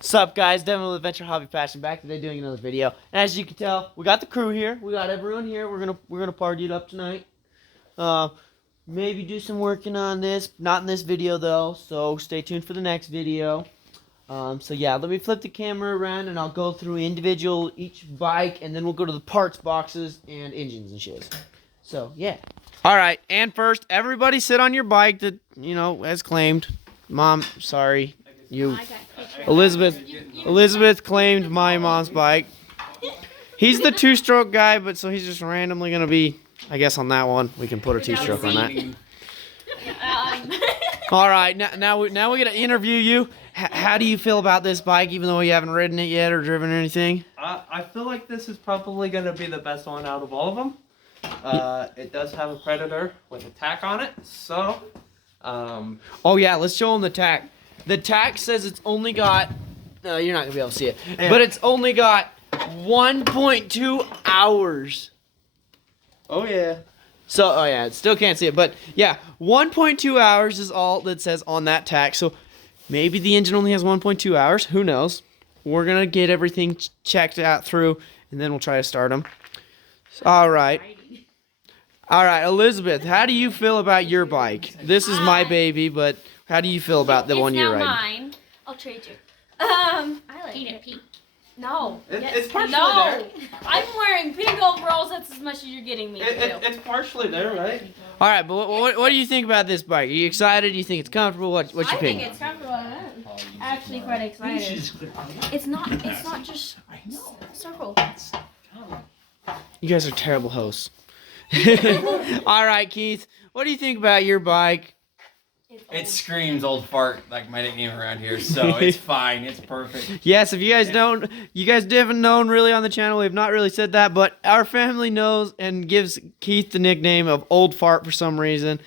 What's up, guys? Devin with Adventure Hobby Passion back today doing another video. And as you can tell, we got the crew here. We got everyone here. We're gonna party it up tonight. Maybe do some working on this. Not in this video though, so stay tuned for the next video. So yeah, let me flip the camera around and I'll go through each bike, and then we'll go to the parts boxes and engines and shit. So yeah. All right, and first, everybody sit on your bike that as claimed. Mom, sorry. Elizabeth claimed my mom's bike. He's the two-stroke guy, but so he's just randomly gonna be, I guess, on that one. We can put a two-stroke on that. All right, now we gotta interview you. How do you feel about this bike, even though you haven't ridden it yet or driven or anything? I feel like this is probably gonna be the best one out of all of them. It does have a Predator with a tack on it, so. Oh yeah, let's show them the tack. The tack says it's only got, you're not going to be able to see it, yeah. But it's only got 1.2 hours. Oh yeah. So, oh yeah, still can't see it, but yeah, 1.2 hours is all that says on that tack. So maybe the engine only has 1.2 hours. Who knows? We're going to get everything checked out through, and then we'll try to start them. All right. All right, Elizabeth, how do you feel about your bike? This is my baby, but how do you feel about the one you're riding? It's not mine. I'll trade you. I like it. No. It's partially no. there. I'm wearing pink overalls. That's as much as you're getting me. It's partially there, right? All right, but what do you think about this bike? Are you excited? Do you think it's comfortable? What's your opinion? I think it's comfortable. I'm actually quite excited. It's not just circle. You guys are terrible hosts. All right, Keith, what do you think about your bike? It screams old fart, like my nickname around here, so it's fine. It's perfect. Yes, if you guys don't, you guys haven't known really on the channel, we've not really said that, but our family knows and gives Keith the nickname of Old Fart for some reason.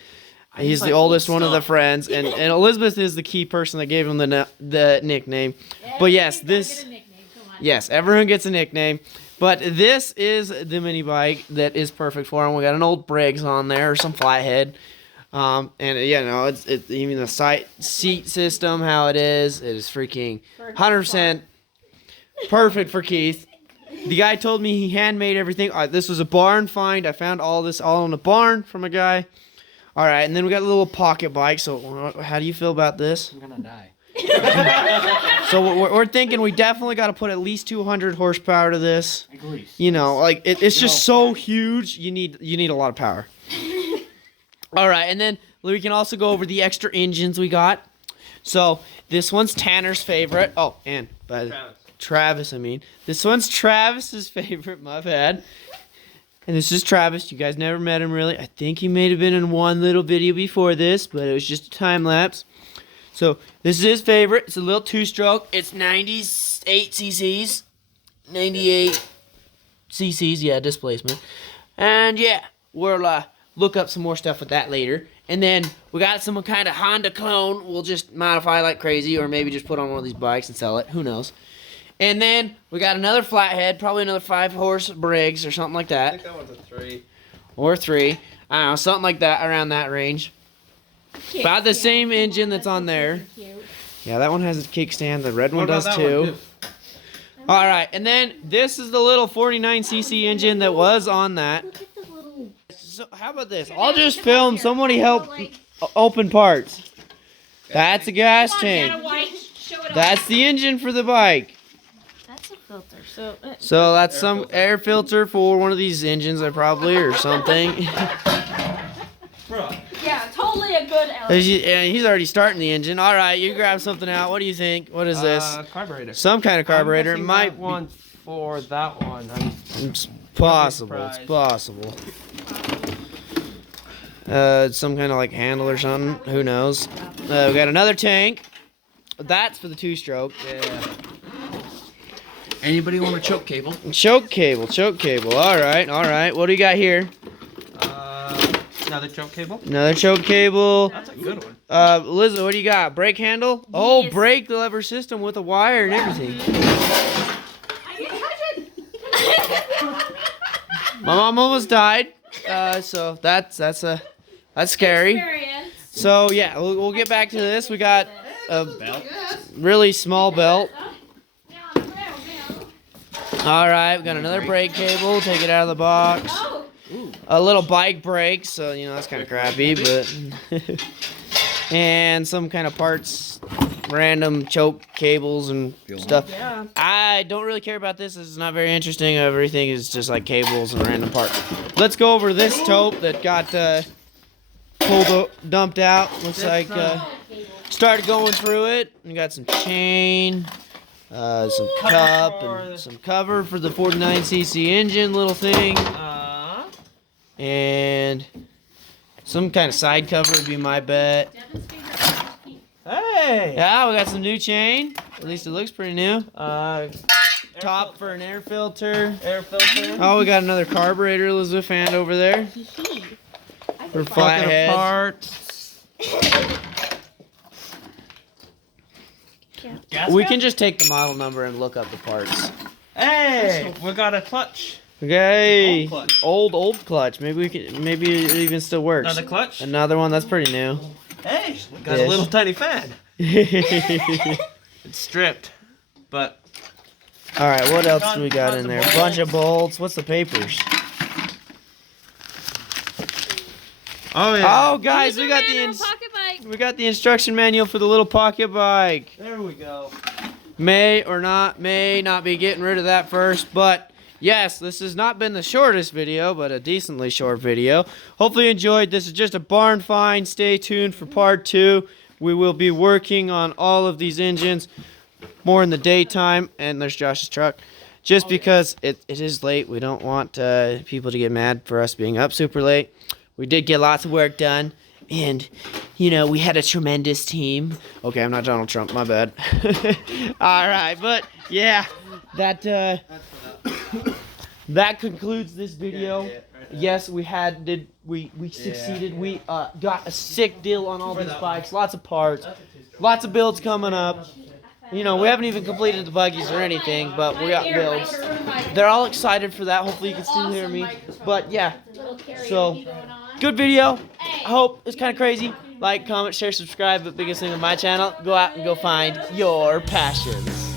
He's the oldest one of the friends, and Elizabeth is the key person that gave him the nickname. But yes, yes, everyone gets a nickname. But this is the mini bike that is perfect for him. We got an old Briggs on there, or some flathead. And it's even the seat system, how it is freaking 100% perfect for Keith. The guy told me he handmade everything. This was a barn find. I found all this all in a barn from a guy. All right, and then we got a little pocket bike. So how do you feel about this? I'm gonna die. So we're thinking we definitely got to put at least 200 horsepower to this. It's just so huge. You need a lot of power. All right, and then we can also go over the extra engines we got. So this one's Tanner's favorite. Oh, and Travis. This one's Travis's favorite. My bad. And this is Travis. You guys never met him really. I think he may have been in one little video before this, but it was just a time lapse. So this is his favorite. It's a little two-stroke. It's 98 cc's. 98 cc's, yeah, displacement. And yeah, we'll look up some more stuff with that later. And then we got some kind of Honda clone. We'll just modify like crazy, or maybe just put on one of these bikes and sell it. Who knows? And then we got another flathead, probably another 5-horse Briggs or something like that. I think that one's a 3. Or 3. I don't know, something like that, around that range. About the same engine that's on there. Yeah, that one has a kickstand. The red one does too. All right, and then this is the little 49cc engine that was on that. So how about this? I'll just film. Somebody help open parts. That's a gas tank. That's the engine for the bike. That's a filter. So that's some air filter for one of these engines, probably, or something. Yeah, totally a good element. He's already starting the engine. All right, you grab something out. What do you think? What is this? Carburetor. Some kind of carburetor. It might that one for that one. It's possible. It's possible. Some kind of like handle or something. Who knows? We got another tank. That's for the two-stroke. Yeah. Anybody want a choke cable? Choke cable. All right. What do you got here? Another choke cable. Another choke cable. That's a good one. Liz, what do you got? Brake handle? Oh, brake lever system with a wire and everything. My mom almost died. So that's scary. So yeah, we'll get back to this. We got a really small belt. All right, we got another brake cable. Take it out of the box. Oh, A little bike brake, so you know that's kind of crappy, but and some kind of parts, random choke cables and stuff. Yeah. I don't really care about this. This is not very interesting. Everything is just like cables and random parts. Let's go over this taupe that got dumped out. Looks like started going through it. We got some chain, some cup, and some cover for the 49cc engine little thing, and some kind of side cover would be my bet. Devin's favorite color is pink. Hey. Yeah, we got some new chain. At least it looks pretty new. Top Air for an air filter. filter. Oh, we got another carburetor Elizabeth found over there for Bucket of flatheads. parts. Gas We cap? can just take the model number and look up the parts. Hey, we got a clutch. Okay, Old clutch. old clutch. Maybe it even still works. Another clutch. Another one that's pretty new. Hey, we got Yes. a little tiny fan. All It's stripped, but right, what else do we got in there? A bunch of bolts. What's the papers? Oh, guys, we got pocket bike. we got the instruction manual for the little pocket bike. there we go. May not be getting rid of that first, but yes, this has not been the shortest video, but a decently short video. Hopefully you enjoyed. This is just a barn find. Stay tuned for part 2. We will be working on all of these engines more in the daytime, and there's Josh's truck. Just because it is late, we don't want people to get mad for us being up super late. We did get lots of work done, and, you know, we had a tremendous team. Okay, I'm not Donald Trump, my bad. All right, but, yeah, that concludes this video. Yes, we succeeded. We got a sick deal on all these bikes. Lots of parts, lots of builds coming up. You know, we haven't even completed the buggies or anything, but we got builds. They're all excited for that. Hopefully you can still hear me. But yeah, so good video. I hope it's kind of crazy. Like, comment, share, subscribe. But biggest thing on my channel, go out and go find your passions.